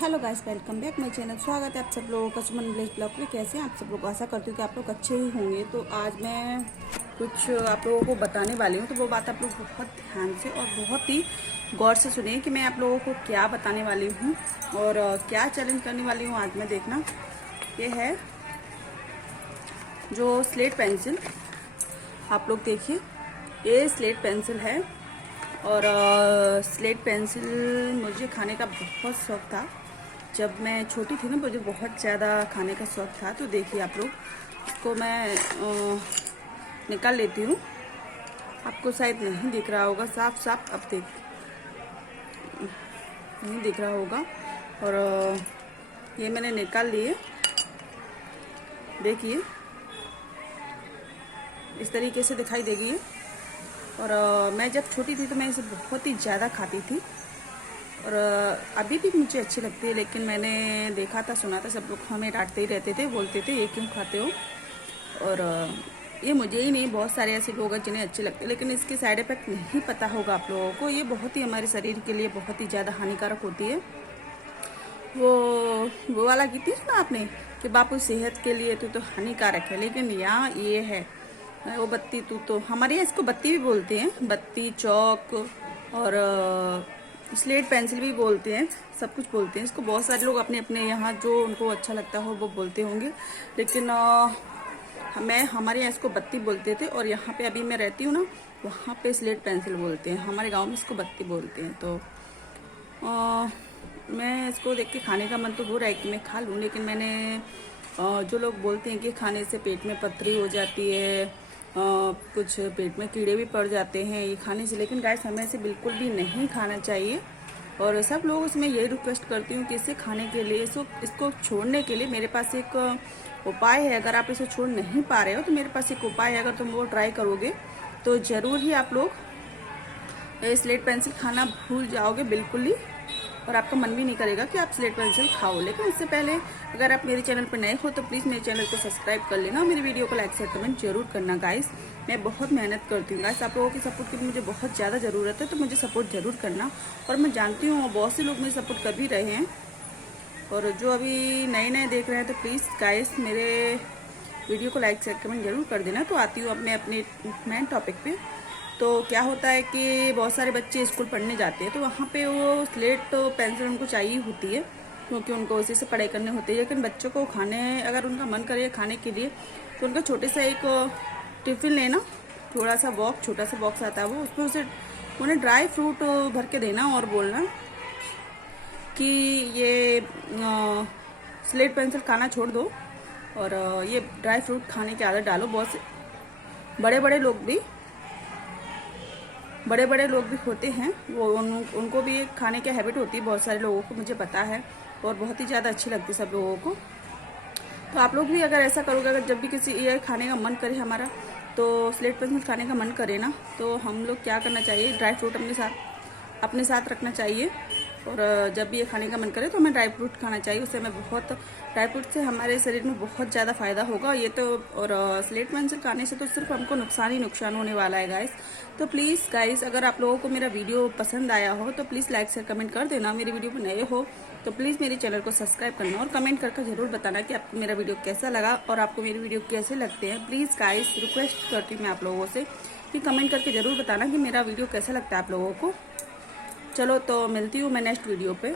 Hello guys, welcome back my channel. स्वागत है आप सब लोगों का सुमन विलेज ब्लॉग में। कैसे हैं आप सब लोग? आशा करती हूँ कि आप लोग अच्छे ही होंगे। तो आज मैं कुछ आप लोगों को बताने वाली हूँ, तो वो बात आप लोग बहुत ध्यान से और बहुत ही गौर से सुनिए कि मैं आप लोगों को क्या बताने वाली हूँ और क्या चैलेंज करने वाली हूँ आज मैं। देखना, ये है जो स्लेट पेंसिल, आप लोग देखिए, ये स्लेट पेंसिल है। और स्लेट पेंसिल मुझे खाने का बहुत शौक़ था। जब मैं छोटी थी ना, मुझे बहुत ज़्यादा खाने का शौक़ था। तो देखिए आप लोग, इसको मैं निकाल लेती हूँ। आपको शायद नहीं दिख रहा होगा साफ साफ, अब नहीं दिख रहा होगा। और ये मैंने निकाल लिए। देखिए, इस तरीके से दिखाई देगी ये। और मैं जब छोटी थी तो मैं इसे बहुत ही ज़्यादा खाती थी। और अभी भी मुझे अच्छी लगती है, लेकिन मैंने देखा था, सुना था, सब लोग हमें डांटते ही रहते थे, बोलते थे ये क्यों खाते हो। और ये मुझे ही नहीं, बहुत सारे ऐसे लोग हैं जिन्हें अच्छे लगते हैं, लेकिन इसके साइड इफ़ेक्ट नहीं पता होगा आप लोगों को। ये बहुत ही हमारे शरीर के लिए बहुत ही ज़्यादा हानिकारक होती है। वो वाला की थी ना आपने कि बापू सेहत के लिए तो हानिकारक है, लेकिन यहाँ ये है वो बत्ती, तू तो हमारे यहाँ इसको बत्ती भी बोलते हैं, बत्ती, चौक और स्लेट पेंसिल भी बोलते हैं, सब कुछ बोलते हैं इसको। बहुत सारे लोग अपने अपने यहाँ जो उनको अच्छा लगता हो वो बोलते होंगे, लेकिन हमारे यहाँ इसको बत्ती बोलते थे। और यहाँ पे अभी मैं रहती हूँ ना, वहाँ पे स्लेट पेंसिल बोलते हैं। हमारे गांव में इसको बत्ती बोलते हैं। तो मैं इसको देख के खाने का मन तो हो रहा है कि मैं खा लूँ, लेकिन मैंने जो लोग बोलते हैं कि खाने से पेट में पथरी हो जाती है, कुछ पेट में कीड़े भी पड़ जाते हैं ये खाने से, लेकिन गाइस हमें इसे बिल्कुल भी नहीं खाना चाहिए। और सब लोगों से मैं यही रिक्वेस्ट करती हूँ कि इसे खाने के लिए, इसको छोड़ने के लिए मेरे पास एक उपाय है। अगर आप इसे छोड़ नहीं पा रहे हो तो मेरे पास एक उपाय है। अगर तुम वो ट्राई करोगे तो ज़रूर ही आप लोग स्लेट पेंसिल खाना भूल जाओगे बिल्कुल ही, और आपका मन भी नहीं करेगा कि आप स्लेट पेंसिल खाओ। लेकिन इससे पहले अगर आप मेरे चैनल पर नए हो तो प्लीज़ मेरे चैनल को सब्सक्राइब कर लेना और मेरी वीडियो को लाइक शेयर कमेंट जरूर करना गाइस। मैं बहुत मेहनत करती हूँ गाइस, आप लोगों की सपोर्ट की मुझे बहुत ज़्यादा ज़रूरत है, तो मुझे सपोर्ट जरूर करना। और मैं जानती हूँ बहुत से लोग मुझे सपोर्ट कर भी रहे हैं, और जो अभी नए देख रहे हैं तो प्लीज़ गाइस मेरे वीडियो को लाइक शेयर कमेंट जरूर कर देना। तो आती हूँ अपने मेन टॉपिक पे। तो क्या होता है कि बहुत सारे बच्चे स्कूल पढ़ने जाते हैं, तो वहाँ पे वो स्लेट पेंसिल उनको चाहिए होती है, क्योंकि उनको उसी से पढ़ाई करनी होती है। लेकिन बच्चों को अगर उनका मन करे खाने के लिए, तो उनका छोटे सा एक टिफ़िन लेना, छोटा सा बॉक्स आता है वो, उसमें उन्हें ड्राई फ्रूट भर के देना और बोलना कि ये स्लेट पेंसिल खाना छोड़ दो और ये ड्राई फ्रूट खाने की आदत डालो। बहुत से बड़े बड़े लोग भी होते हैं, वो उनको भी खाने की हैबिट होती है, बहुत सारे लोगों को, मुझे पता है, और बहुत ही ज़्यादा अच्छी लगती है सब लोगों को। तो आप लोग भी अगर ऐसा करोगे, अगर जब भी किसी ये खाने का मन करे हमारा, तो स्लेट पेंसिल खाने का मन करे ना, तो हम लोग क्या करना चाहिए, ड्राई फ्रूट अपने साथ रखना चाहिए। और जब भी ये खाने का मन करे तो हमें ड्राई फ्रूट खाना चाहिए। उससे हमें ड्राई फ्रूट से हमारे शरीर में बहुत ज़्यादा फायदा होगा ये तो। और स्लेट पेंसिल खाने से तो सिर्फ हमको नुकसान ही नुकसान होने वाला है गाइस। तो प्लीज़ गाइस, अगर आप लोगों को मेरा वीडियो पसंद आया हो तो प्लीज़ लाइक शेयर कमेंट कर देना। मेरी वीडियो पर नए हो तो प्लीज़ मेरे चैनल को सब्सक्राइब करना और कमेंट करके ज़रूर बताना कि आपको मेरा वीडियो कैसा लगा और आपको मेरी वीडियो कैसे लगते हैं। प्लीज़ गाइस, रिक्वेस्ट करती हूँ मैं आप लोगों से कि कमेंट करके ज़रूर बताना कि मेरा वीडियो कैसा लगता है आप लोगों को। चलो तो मिलती हूँ मैं नेक्स्ट वीडियो पे।